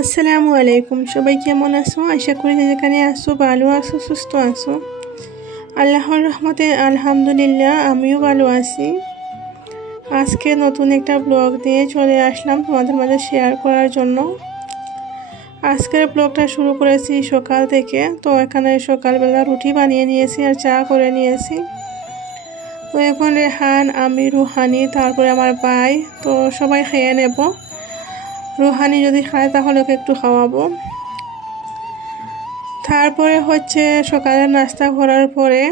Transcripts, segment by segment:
আসসালামু আলাইকুম। সবাই কেমন আছো? আশা করি যেখানে আছো ভালো আছো, সুস্থ আছো। আল্লাহর রহমতে আলহামদুলিল্লাহ আমিও ভালো আছি। আজকে নতুন একটা ব্লগ নিয়ে চলে আসলাম তোমাদের মাঝে শেয়ার করার জন্য। আজকের ব্লগটা শুরু করেছি সকাল থেকে। তো এখানে সকালবেলা রুটি বানিয়ে নিয়েছি আর চা করে নিয়েছি। তো এখন রেহান, আমি, রুহানি, তারপরে আমার ভাই, তো সবাই খেয়ে নেব। রুহানি যদি খায় তাহলে ওকে একটু খাওয়াবো। তারপরে সকালের নাস্তা করার পরে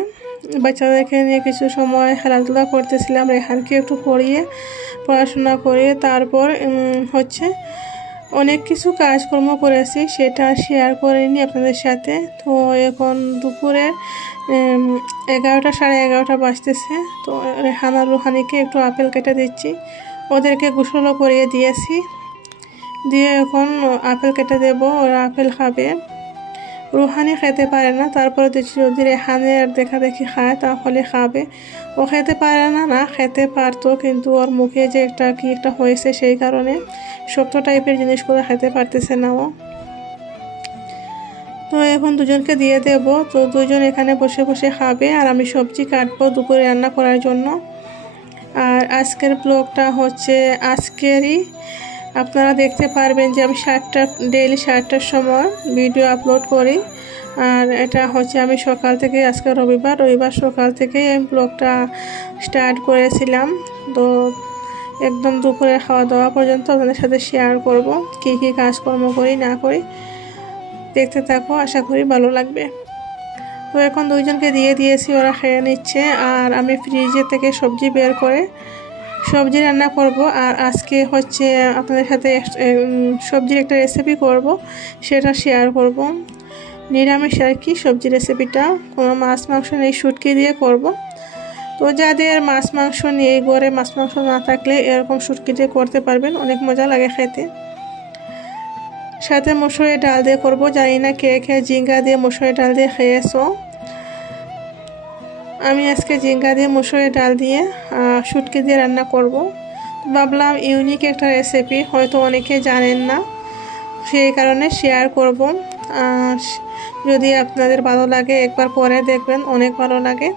বাচ্চাদেরকে নিয়ে কিছু সময় খেলাধুলা করতেছিলাম, রেহানকে একটু পড়াশোনা করে তারপর অনেক কিছু কাজকর্ম করেছি, সেটা শেয়ার করিনি আপনাদের সাথে। তো এখন দুপুরে 11টা সাড়ে 11টা বাজতেছে। তো রেহান আর রুহানিকে একটু আপেল কেটে দিচ্ছি, ওদেরকে গোসলও করিয়ে দিয়েছি, দিয়ে এখন আপেল কেটে দেবো, ওরা আপেল খাবে। রুহানি খেতে পারে না, তারপরে যদি রেহানের দেখা দেখি খায় তাহলে খাবে। ও খেতে পারে না, খেতে পারতো কিন্তু ওর মুখে যে কি একটা হয়েছে সেই কারণে শক্ত টাইপের জিনিসগুলো খেতে পারতেছে না ও। তো এখন দুজনকে দিয়ে দেব। তো দুজন এখানে বসে বসে খাবে আর আমি সবজি কাটবো দুপুরে রান্না করার জন্য। আর আজকের ব্লগটা আজকেরই আপনারা দেখতে পারবেন যে আমি ডেইলি 7টার সময় ভিডিও আপলোড করি। আর এটা আমি সকাল থেকে, আজকে রবিবার সকাল থেকে এই ব্লগটা স্টার্ট করেছিলাম। তো একদম দুপুরে খাওয়া দাওয়া পর্যন্ত আপনাদের সাথে শেয়ার করব কী কী কাজকর্ম করি না করি। দেখতে থাকো, আশা করি ভালো লাগবে। তো এখন দুইজনকে দিয়ে দিয়েছি, ওরা খেয়ে নিচ্ছে। আর আমি ফ্রিজে থেকে সবজি বের করে সবজি রান্না করব। আর আজকে আপনাদের সাথে সবজির একটা রেসিপি করব, সেটা শেয়ার করব। নিরামিষ আর কি সবজি রেসিপিটা, কোনো মাছ মাংস নেই, শুটকি দিয়ে করব। তো যাদের মাছ মাংস নেই, ঘরে মাছ মাংস না থাকলে এরকম শুটকি দিয়ে করতে পারবেন, অনেক মজা লাগে খেতে। সাথে মসুরের ডাল দিয়ে করব। জানি না কে কে ঝিঙ্গা দিয়ে মসুরের ডাল দিয়ে খেয়েছো। আমি আজকে ঝিঙ্গা দিয়ে মসুরের ডাল দিয়ে শুটকি দিয়ে রান্না করব। ভাবলাম ইউনিক একটা রেসিপি, হয়তো অনেকে জানেন না, সেই কারণে শেয়ার করব। যদি আপনাদের ভালো লাগে একবার করে দেখবেন, অনেক ভালো লাগে।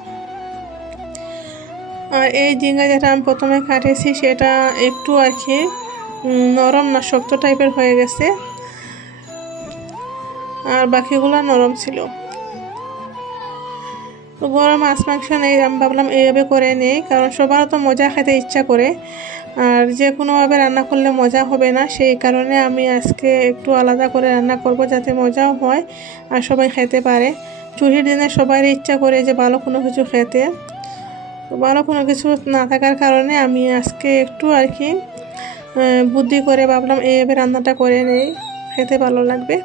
আর এই ঝিঙ্গা যেটা আমি প্রথমে কাটেছি সেটা একটু আর কি নরম না, শক্ত টাইপের হয়ে গেছে, আর বাকিগুলো নরম ছিল। তো গরম মাছ মাংস নেই, আমি ভাবলাম এইভাবে করে নেই, কারণ সবারও তো মজা খেতে ইচ্ছা করে। আর যে কোনোভাবে রান্না করলে মজা হবে না, সেই কারণে আমি আজকে একটু আলাদা করে রান্না করব, যাতে মজাও হয় আর সবাই খেতে পারে। ছুটির দিনে সবারই ইচ্ছা করে যে ভালো কোনো কিছু খেতে। তো ভালো কোনো কিছু না থাকার কারণে আমি আজকে একটু আর কি বুদ্ধি করে ভাবলাম এইভাবে রান্নাটা করে নেই, খেতে ভালো লাগবে।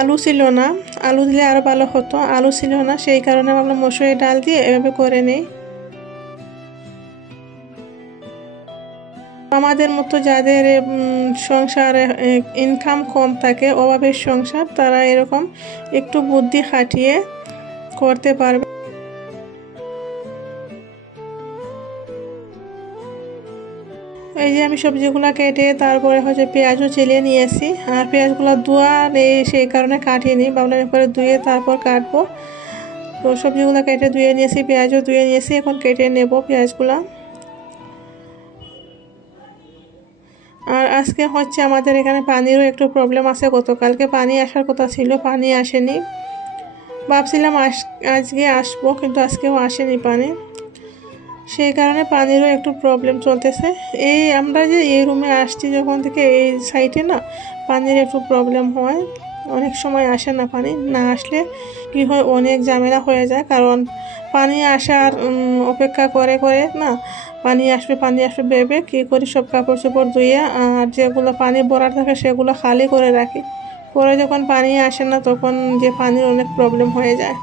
আলু ছিল না, আলু দিলে আরও ভালো হতো, আলু ছিল না, সেই কারণে ভাবলাম মসুরের ডাল দিয়ে এভাবে করে নেই। আমাদের মতো যাদের সংসারে ইনকাম কম থাকে, অভাবের সংসার, তারা এরকম একটু বুদ্ধি খাটিয়ে করতে পারবে। এই যে আমি সবজিগুলো কেটে তারপরে পেঁয়াজও চেলিয়ে নিয়েছি। আর পেঁয়াজগুলো ধোয়া নেই, সেই কারণে কাটিনি, ভাবলাম এরপরে ধুয়ে তারপর কাটবো। তো সবজিগুলো কেটে ধুয়ে নিয়েছি, পেঁয়াজও ধুয়ে নিয়েছি, এখন কেটে নেব পেঁয়াজগুলো। আর আজকে আমাদের এখানে পানিরও একটু প্রবলেম আছে। গতকালকে পানি আসার কথা ছিল, পানি আসেনি। ভাবছিলাম আজকে আসবো, কিন্তু আজকেও আসেনি পানি, সেই কারণে পানিরও একটু প্রবলেম চলতেছে। আমরা যে এই রুমে আসছি যখন থেকে, এই সাইডে না পানির একটু প্রবলেম হয়, অনেক সময় আসে না। পানি না আসলে কি হয়, অনেক ঝামেলা হয়ে যায়। কারণ পানি আসার অপেক্ষা করে করে না, পানি আসবে ভেবে কী করি, সব কাপড় চোপড় ধুয়ে আর যেগুলো পানি ভরার থাকে সেগুলো খালি করে রাখি। পরে যখন পানি আসে না তখন যে পানির অনেক প্রবলেম হয়ে যায়।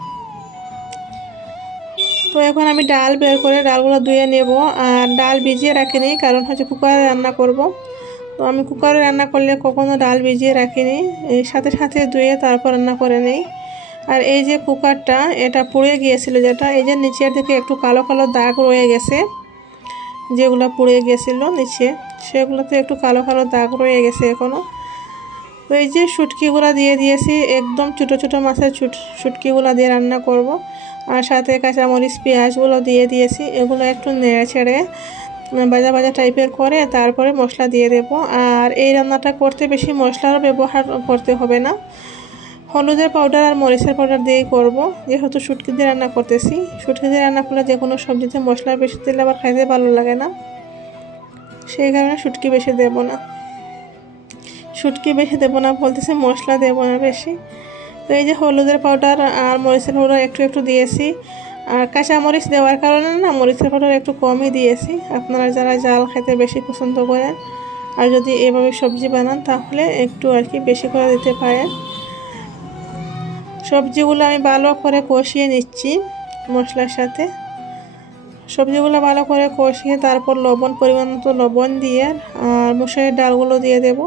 তো এখন আমি ডাল বের করে ডালগুলো ধুয়ে নেব। আর ডাল ভিজিয়ে রাখিনি, কারণ কুকারে রান্না করব। তো আমি কুকারে রান্না করলে কখনো ডাল ভিজিয়ে রাখিনি, এই সাথে সাথে ধুয়ে তারপর রান্না করে নেই। আর এই যে কুকারটা, এটা পুড়ে গিয়েছিল, যেটা এই যে নিচের দিকে একটু কালো কালো দাগ রয়ে গেছে, যেগুলো পুড়ে গিয়েছিল নিচে, সেগুলোতে একটু কালো কালো দাগ রয়ে গেছে এখনও। তো এই যে শুটকিগুলো দিয়ে দিয়েছি, একদম ছোটো ছোটো মাছের শুটকিগুলো দিয়ে রান্না করব। আর সাথে কাঁচামরিচ পেঁয়াজগুলো দিয়ে দিয়েছি, এগুলো একটু নেড়ে ছেড়ে ভাজা ভাজা টাইপের করে তারপরে মশলা দিয়ে দেব। আর এই রান্নাটা করতে বেশি মশলারও ব্যবহার করতে হবে না, হলুদের পাউডার আর মরিচের পাউডার দিয়েই করব, যেহেতু শুটকি দিয়ে রান্না করতেছি। শুটকি দিয়ে রান্না করলে যে কোনো সবজিতে মশলা বেশি দিলে আবার খাইতে ভালো লাগে না, সেই কারণে শুটকি বেশি দেব না। শুটকি বেশি দেবো না বলতেছি, মশলা দেবো না বেশি। তো এই যে হলুদের পাউডার আর মরিচের পাউডার একটু একটু দিয়েছি, আর কাঁচামরিচ দেওয়ার কারণে না মরিচের পাউডার একটু কমই দিয়েছি। আপনারা যারা জাল খেতে বেশি পছন্দ করেন আর যদি এভাবে সবজি বানান তাহলে একটু আর কি বেশি করে দিতে পারেন। সবজিগুলো আমি ভালো করে কষিয়ে নিচ্ছি মশলার সাথে। সবজিগুলো ভালো করে কষিয়ে তারপর লবণ, পরিমাণ মতো লবণ দিয়ে আর মুসুরির ডালগুলো দিয়ে দেব।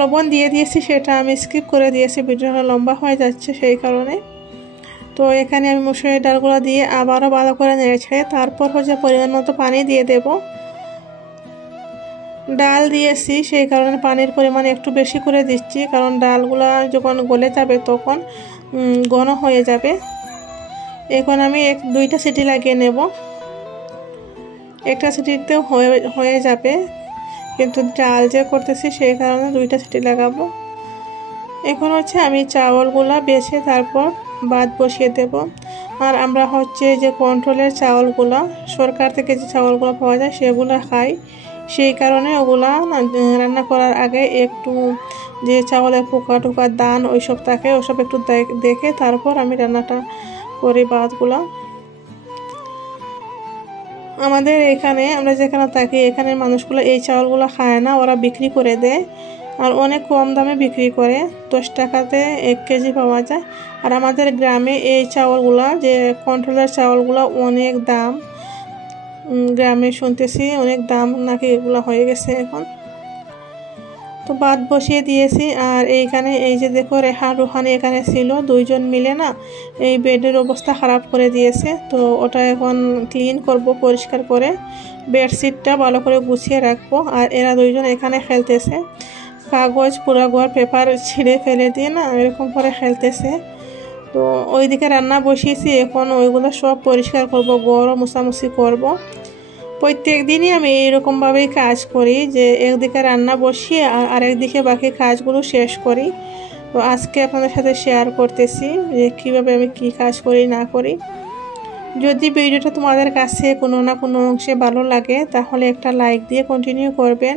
লবণ দিয়ে দিয়েছি, সেটা আমি স্কিপ করে দিয়েছি, ভিডিওটা লম্বা হয়ে যাচ্ছে সেই কারণে। তো এখানে আমি মুসুরির ডালগুলো দিয়ে আবারও ভালো করে নেড়েছে, তারপর হচ্ছে পরিমাণ মতো পানি দিয়ে দেব। ডাল দিয়েছি সেই কারণে পানির পরিমাণ একটু বেশি করে দিচ্ছি, কারণ ডালগুলো যখন গলে যাবে তখন ঘন হয়ে যাবে। এখন আমি দুইটা সিটি লাগিয়ে নেব, একটা সিটিতে হয়ে যাবে, কিন্তু ডাল যে করতেছি সেই কারণে দুইটা সিটি লাগাবো। এখন হচ্ছে আমি চাউলগুলো বেছে তারপর ভাত বসিয়ে দেব। আর আমরা হচ্ছে যে কন্ট্রোলের চাউলগুলো, সরকার থেকে যে চাউলগুলো পাওয়া যায় সেগুলো খাই, সেই কারণে ওগুলা রান্না করার আগে একটু যে চাউলের পোকা টোকা দান ওইসব থাকে ওসব একটু দেখে তারপর আমি রান্নাটা করি ভাতগুলো। আমাদের এখানে আমরা যেখানে থাকি এখানের মানুষগুলো এই চাউলগুলো খায় না, ওরা বিক্রি করে দেয় আর অনেক কম দামে বিক্রি করে, 10 টাকাতে 1 কেজি পাওয়া যায়। আর আমাদের গ্রামে এই চাউলগুলো যে কন্ট্রোলের চাউলগুলো অনেক দাম, গ্রামে শুনতেছি অনেক দাম নাকি এগুলো হয়ে গেছে এখন। তো ভাত বসিয়ে দিয়েছি। আর এইখানে এই যে দেখো রেহান রুহানি এখানে ছিল, দুইজন মিলে না এই বেডের অবস্থা খারাপ করে দিয়েছে। তো ওটা এখন ক্লিন করব, পরিষ্কার করে বেডশিটটা ভালো করে গুছিয়ে রাখবো। আর এরা দুইজন এখানে খেলতেছে, কাগজ পুরা ঘর পেপার ছিঁড়ে ফেলে দিয়ে না এরকম করে খেলতেছে। তো ওইদিকে রান্না বসিয়েছি, এখন ওইগুলো সব পরিষ্কার করব, ঘরও মোছামুছি করব। প্রত্যেক দিনই আমি এইরকমভাবেই কাজ করি, যে একদিকে রান্না বসিয়ে আর আরেকদিকে বাকি কাজগুলো শেষ করি। তো আজকে আপনাদের সাথে শেয়ার করতেছি যে কীভাবে আমি কি কাজ করি না করি। যদি ভিডিওটা তোমাদের কাছে কোনো না কোনো অংশে ভালো লাগে তাহলে একটা লাইক দিয়ে কন্টিনিউ করবেন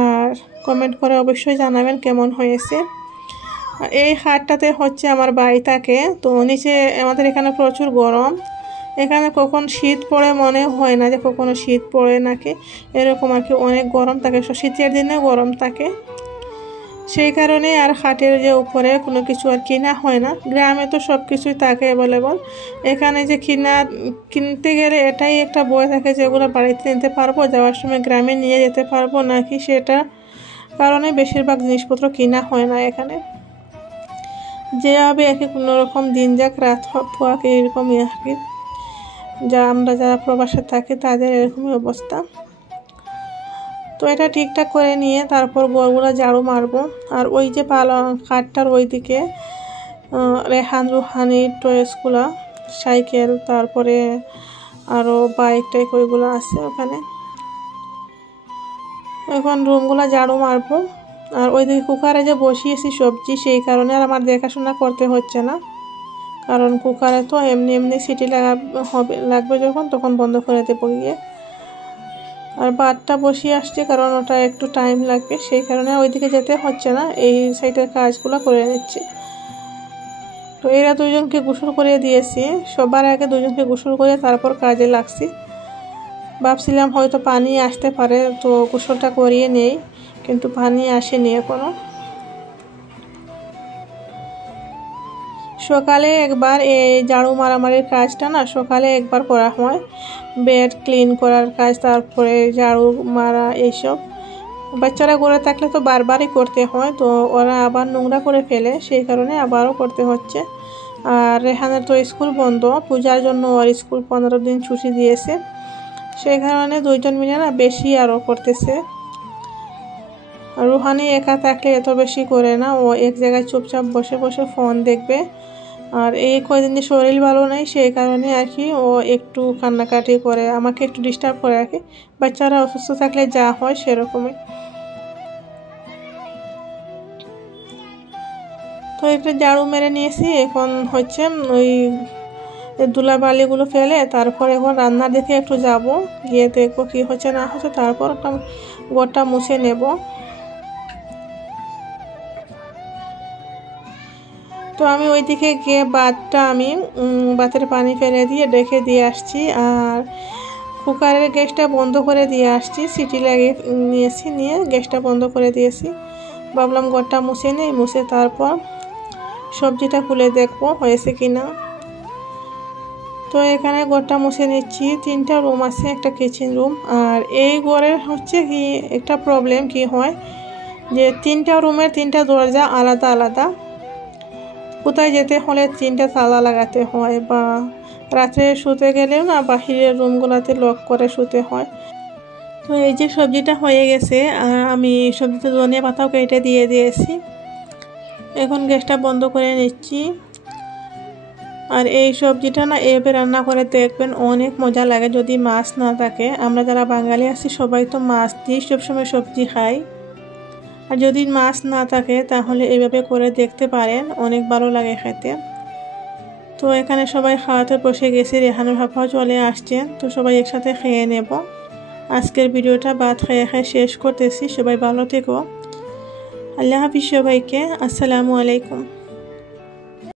আর কমেন্ট করে অবশ্যই জানাবেন কেমন হয়েছে। এই হাটটাতে হচ্ছে আমার বাড়ি থাকে, তো নিচে আমাদের এখানে প্রচুর গরম, এখানে কখন শীত পড়ে মনে হয় না যে কখনো শীত পড়ে নাকি, এরকম আর কি অনেক গরম থাকে, শীতের দিনে গরম থাকে, সেই কারণে আর হাটের যে উপরে কোনো কিছু আর কিনা হয় না। গ্রামে তো সব কিছুই থাকে অ্যাভেলেবল, এখানে যে কিনতে গেলে এটাই একটা ভয় থাকে যে এগুলো বাড়িতে নিতে পারবো, যাওয়ার সময় গ্রামে নিয়ে যেতে পারবো নাকি, সেটা কারণে বেশিরভাগ জিনিসপত্র কিনা হয় না এখানে। যেভাবে আর কি কোনোরকম দিন যাক রাত পোয়াকে এরকমই আর কি, যা আমরা যারা প্রবাসে থাকি তাদের এরকমই অবস্থা। তো এটা ঠিকঠাক করে নিয়ে তারপর ঘরগুলো ঝাড়ু মারবো। আর ওই যে খাটটার ওইদিকে রেহান রুহানির টয়েসগুলো, সাইকেল, তারপরে আরও বাইক টাইক ওইগুলো আছে ওখানে। এখন রুমগুলো ঝাড়ু মারবো। আর ওইদিকে কুকারে যে বসিয়েছি সবজি, সেই কারণে আর আমার দেখাশোনা করতে হচ্ছে না, কারণ কুকারে তো এমনি এমনি সিটি লাগবে যখন তখন বন্ধ করে দেবো গিয়ে। আর ভাতটা বসিয়ে আসছে কারণ ওটা একটু টাইম লাগবে, সেই কারণে ওইদিকে যেতে হচ্ছে না, এই সাইডের কাজগুলো করে নিচ্ছি। তো এরা দুজনকে গোসল করে দিয়েছি, সবার আগে দুজনকে গোসল করে তারপর কাজে লাগছি। ভাবছিলাম হয়তো পানি আসতে পারে তো গোসলটা করিয়ে নেই, কিন্তু পানি আসেনি এখনো। সকালে একবার এই ঝাড়ু মারামারির কাজটা না সকালে একবার করা হয়, বেড ক্লিন করার কাজ, তারপরে ঝাড়ু মারা এইসব। বাচ্চারা করে থাকলে তো বারবারই করতে হয়, তো ওরা আবার নোংরা করে ফেলে, সেই কারণে আবারও করতে হচ্ছে। আর রেহানের তো স্কুল বন্ধ, পূজার জন্য ওর স্কুল 15 দিন ছুটি দিয়েছে, সেই কারণে দুইজন মিলে না বেশি আরও করতেছে। রুহানি একা থাকলে এত বেশি করে না, ও এক জায়গায় চুপচাপ বসে বসে ফোন দেখবে। আর এই কয়দিন যে শরীর ভালো নেই সেই কারণে আর কি ও একটু কান্নাকাটি করে, আমাকে একটু ডিস্টার্ব করে আর কি। বাচ্চারা অসুস্থ থাকলে যা হয় সেরকমই। তো একটা ঝাড়ু মেরে নিয়েছি, এখন হচ্ছে ওই ধুলাবালিগুলো ফেলে তারপর এখন রান্নার দিকে একটু যাব, গিয়ে দেখবো কী হচ্ছে না হচ্ছে, তারপর একটা ঘরটা মুছে নেব। তো আমি ওইদিকে গিয়ে ভাতের পানি ফেলে দিয়ে রেখে দিয়ে আসছি, আর কুকারের গ্যাসটা বন্ধ করে দিয়ে আসছি, সিটি লাগিয়ে নিয়েছি, নিয়ে গ্যাসটা বন্ধ করে দিয়েছি। ভাবলাম ঘরটা মুছে নেই, মুছে তারপর সবজিটা খুলে দেখবো হয়েছে কি না। তো এখানে ঘরটা মুছে নিচ্ছি। 3টা রুম আছে, একটা কিচেন রুম। আর এই ঘরের হচ্ছে কি একটা প্রবলেম কি হয় যে 3টা রুমের 3টা দরজা আলাদা আলাদা, কোথায় যেতে হলে 3টা তালা লাগাতে হয়, বা রাত্রে শুতে গেলেও না বাহিরের রুমগুলোতে লক করে শুতে হয়। তো এই যে সবজিটা হয়ে গেছে, আর আমি সবজিতে ধনিয়া পাতাও কেটে দিয়ে দিয়েছি। এখন গ্যাসটা বন্ধ করে নিচ্ছি। আর এই সবজিটা না এভাবে রান্না করে দেখবেন, অনেক মজা লাগে যদি মাছ না থাকে। আমরা যারা বাঙালি আছি সবাই তো মাছ দিয়ে সবসময় সবজি খাই, আর যদি মাছ না থাকে তাহলে এইভাবে করে দেখতে পারেন, অনেক ভালো লাগে খেতে। তো এখানে সবাই খাওয়াতে বসে গেছি, রেহানুর হাফাও চলে আসছেন, তো সবাই একসাথে খেয়ে নেব। আজকের ভিডিওটা ভাত খেয়ে শেষ করতেছি। সবাই ভালো থেকো, আল্লাহ হাফিজ সবাইকে, আসসালামু আলাইকুম।